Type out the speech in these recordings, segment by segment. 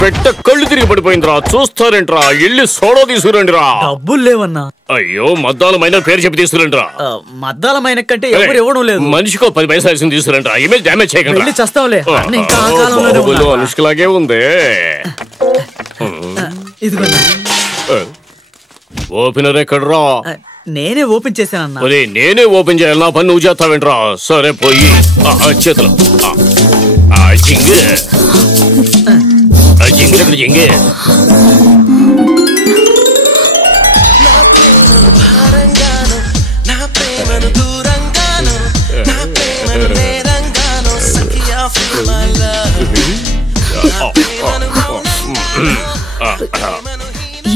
పెట్ట కళ్ళు తిరిగి పడిపోయిందిరా. చూస్తారేంట్రా? ఇల్లు సోడా తీసుకురండిరా. డబ్బులు లేవన్నా. అయ్యో మద్దాల మైన పేరు చెప్పి తీసుకురండిరా. మద్దాల మైన కంటే ఎవరు ఇవ్వడం లేదు. మనిషికో 10 పైసలు తీసుకురండిరా. ఇమేజ్ డ్యామేజ్ చేయకండి. చేస్తాంలే. అనుష్కలాగే ఉంది. ఓపెనర్ ఎక్కడరా? నేనే ఓపెన్ చేశానన్నా. నేనే ఓపెన్ చేయాలి. నా పని నువ్వు చేస్తావేంట్రా? సరే పోయి చేతులు జింగ్ జింగ్ ఎక్కడ జింగ్?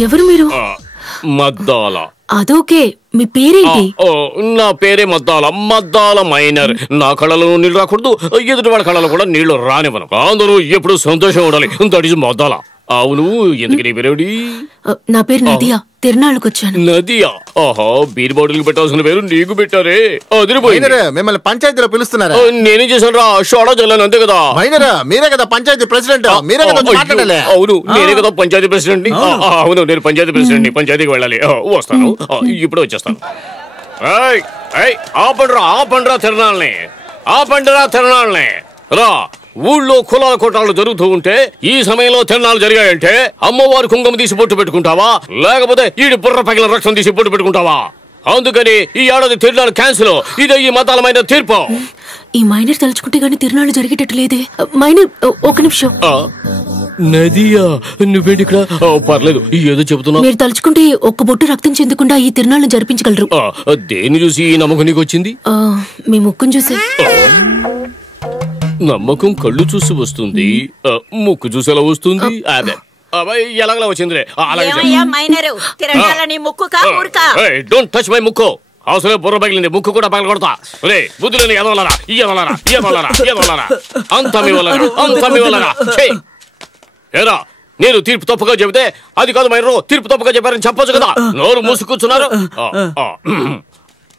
ఎవరు మీరు? మద్దాల. అదోకే, మీ పేరేంటి? నా పేరే మద్దాల. మద్దాల మైనర్. నా కళ్ళలో నీళ్లు రాకూడదు, ఎదుటి వాళ్ళ కళ్ళలో కూడా నీళ్లు రానివ్వను. అందరూ ఎప్పుడు సంతోషం ఉండాలి. That is Maddala. అవును, ఎందుకు నీ పేరేమిటి? నా పేరు నదియా. తిరునాళ్ళకి వచ్చాను. నదియా? ఆహా, బీర్ బాటిల్ పెట్టాల్సిన పేరు నీకు పెట్టారే. అదిరిపోయింది. మిమ్మల్ని పంచాయతీలో పిలుస్తున్నారా? నేనేం చేశాను రా? షోడా జల్లాను అంతే కదా. మీరే కదా పంచాయతీ ప్రెసిడెంట్. మీరే కదా మాట్లాడాలి. అవును, నేనే కదా పంచాయతీ ప్రెసిడెంట్ ని. అవును, నేను పంచాయతీ ప్రెసిడెంట్ ని. పంచాయతీకి వెళ్ళాలి. వస్తాను, ఇప్పుడు వచ్చేస్తాను. ఆపండ్రా తిరణాలని. ఆపండిరా తిరణాలని. రా, ఊళ్ళో కులాల కొట్టాలు జరుగుతూ ఉంటే ఈ సమయంలో తిరణాలు జరిగాయంటే అమ్మవారి కుంకుమ తీసి పొట్టు పెట్టుకుంటావా, లేకపోతే ఈడి బుర్ర పగిల రక్తం తీసి పొట్టు పెట్టుకుంటావా? అందుకని ఈ ఏడాది తిరణాలు క్యాన్సిల్. ఇదే ఈ మతాలమైన తీర్పు. ఈ మైనర్ తలుచుకుంటే గానీ తిరణాలు జరిగేటట్టు లేదే. మైనర్, ఒక నిమిషం. నదియా, నువ్వేంటి ఇక్కడ? పర్లేదు, ఏదో చెబుతున్నా. మీరు తలుచుకుంటే ఒక్క బొట్టు రక్తం చెందకుండా ఈ తిరణాలను జరిపించగలరు. దేన్ని చూసి ఈ నమ్మకం నీకు వచ్చింది? మీ ముక్కును చూసి. నమ్మకం కళ్ళు చూసి వస్తుంది, ముక్కు చూసి ఎలా వస్తుంది? అదే ఎలాగలా వచ్చింది. డోంట్ టచ్ మై ముక్కు. అవసరం బుర్ర పగిలింది, ముక్కు కూడా పగల కొడతా. రే బుద్ధులని ఎదవలరా, అంతా మీ వల్లరా. ఏరా, నేను తీర్పు తప్పుగా చెబితే అది కాదు మైనరు, తీర్పు తప్పుగా చెప్పారని చెప్పొచ్చు కదా. నోరు మూసుకూర్చున్నారు.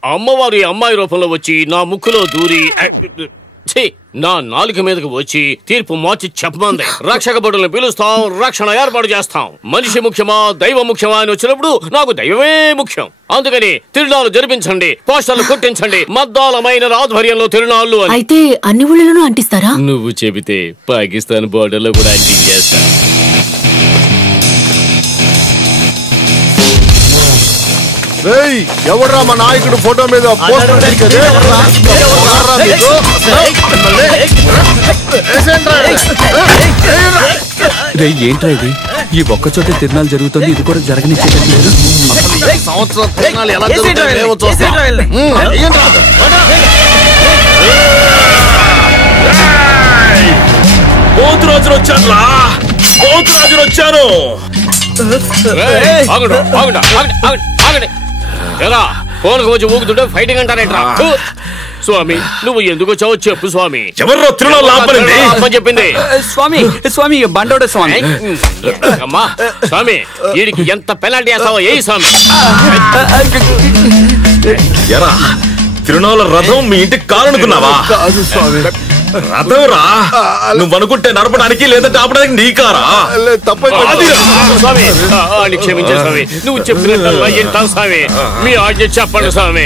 అమ్మవారి అమ్మాయి రూపంలో వచ్చి నా ముక్కులో దూరి నా నాలుక మీదకి వచ్చి తీర్పు మార్చి చెప్పమంది. రక్షక భటులను పిలుస్తాం, రక్షణ ఏర్పాటు చేస్తాం. మనిషి ముఖ్యమా దైవం ముఖ్యమా అని వచ్చినప్పుడు నాకు దైవమే ముఖ్యం. అందుకని తిరునాళ్ళు జరిపించండి, పోస్టర్లు కొట్టించండి. మద్దాలమైన ఆధ్వర్యంలో తిరునాళ్ళు. అయితే అన్ని ఊళ్ళలోనూ అంటిస్తారా? నువ్వు చెబితే పాకిస్తాన్ బోర్డర్ లో కూడా అంటించేస్తా. ఎవడ్రా మా నాయకుడు ఫోటో మీద పోస్టర్? ఏంట్రా ఇది? ఈ ఒక్క చోట తిరణాలు జరుగుతుంది, ఇది కూడా జరగనిచ్చేటట్లేదు. సంవత్సరం తిరణాలు ఎలా జరుగుతాయో చూస్తాం. పోతురాజులు వచ్చానులా, పోతురాజులు వచ్చాను. ఫోన్కి వచ్చి ఊగుతుంటే ఫైటింగ్ అంటారేట్రా? స్వామి, నువ్వు ఎందుకు వచ్చావో చెప్పు స్వామి. ఎవరు తిరునాళ్ళు చెప్పింది? స్వామి బండోడ స్వామి. అమ్మా స్వామి, వీడికి ఎంత పెనాల్టీ వేస్తావో ఏ స్వామి. ఎరా, తిరునాళ్ళ రథం మీ ఇంటికి కారనుకున్నావా? రథం రా, నువ్వు అనుకుంటే నడపడానికి లేదంటే ఆపడానికి నీ కారా? స్వామి క్షమించే స్వామి, నువ్వు చెప్పినట్టు వింటాం స్వామి. మీ ఆజ్ఞ చెప్పండి స్వామి,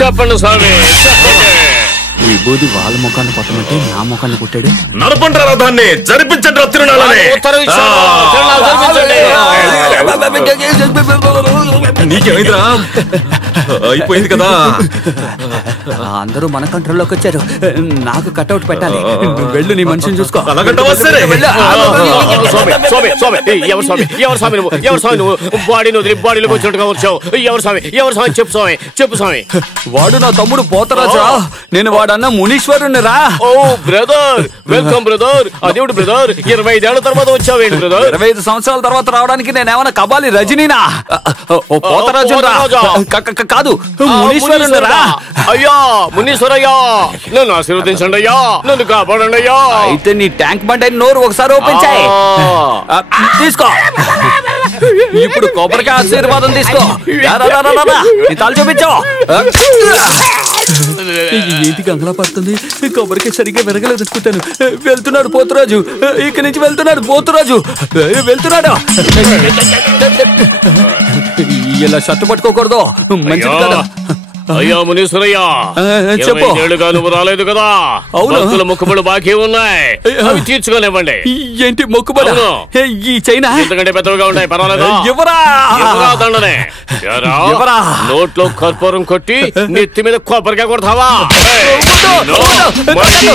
చెప్పండి స్వామి, చెప్పండి. విభూది వాళ్ళ ముఖాన్ని కొట్టమంటే నా ముఖాన్ని కొట్టాడు. నడపండి రథాన్ని, జరిపించండి తిరునాళ్ళని. నీకేమైందిరా? అయిపోయింది కదా. అందరూ మన కంట్రోల్లోకి వచ్చారు. నాకు కట్అవుట్ పెట్టాలి. వెళ్ళు, నీ మనిషిని చూసుకో. బాడీని వదిలి బాడీలోకి వచ్చినట్టుగా వచ్చావు. ఎవరు స్వామి, ఎవరు స్వామి? చెప్పు స్వామి, చెప్పు స్వామి. వాడు నా తమ్ముడు పోతరాజా. నేను వాడన్న మునీశ్వరుని రా. ఓ బ్రదర్, వెల్కమ్ బ్రదర్. అదేవిడు బ్రదర్, 25 ఏళ్ల తర్వాత వచ్చావేంటి బ్రదర్? 25 సంవత్సరాల తర్వాత రావడానికి నేనేమన్నా కబాలి రజనీనా? పోతరాజు కాదు, మునీశ్వరుని రా. అయ్యా మునీశ్వరయ్యా, నన్ను ఆశీర్వదించండి అయ్యా, నన్ను కాపాడండి అయ్యా. అయితే నీ ట్యాంక్ బండ్ అయిన నోరు ఒకసారి ఓపెన్ చేయి. తీసుకో. ఇప్పుడు కొబ్బరికాయ ఆశీర్వాదం తీసుకో. నీ తల చూపించు. ఏంటి గంగలా పడుతుంది? కొబ్బరికాయ సరిగ్గా విరగలేదు అనుకుంటాను. వెళ్తున్నాడు పోతురాజు, ఇక్కడి నుంచి వెళ్తున్నాడు పోతురాజు, వెళ్తున్నాడు. ఇలా షర్టు పట్టుకోకూడదు, మంచిది కదా. అయ్యా మునీశ్వరయ్యా, చెప్పు. 20 ఏళ్ళుగా నువ్వు రాలేదు కదా. అవును. భక్తుల మొక్కుబడులు బాకీ ఉన్నాయి, అవి తీర్చుకోనివ్వండి. ఏంటి మొక్కుబడి? ఈ చైనా ఎందుకంటే పెద్దవిగా ఉంటాయి, పర్వాలేదా? ఎవరా దండనే ఎవరా? నోట్లో కర్పూరం కొట్టి నెత్తి మీద కొబ్బరికాయ కొడతావా? వద్దు.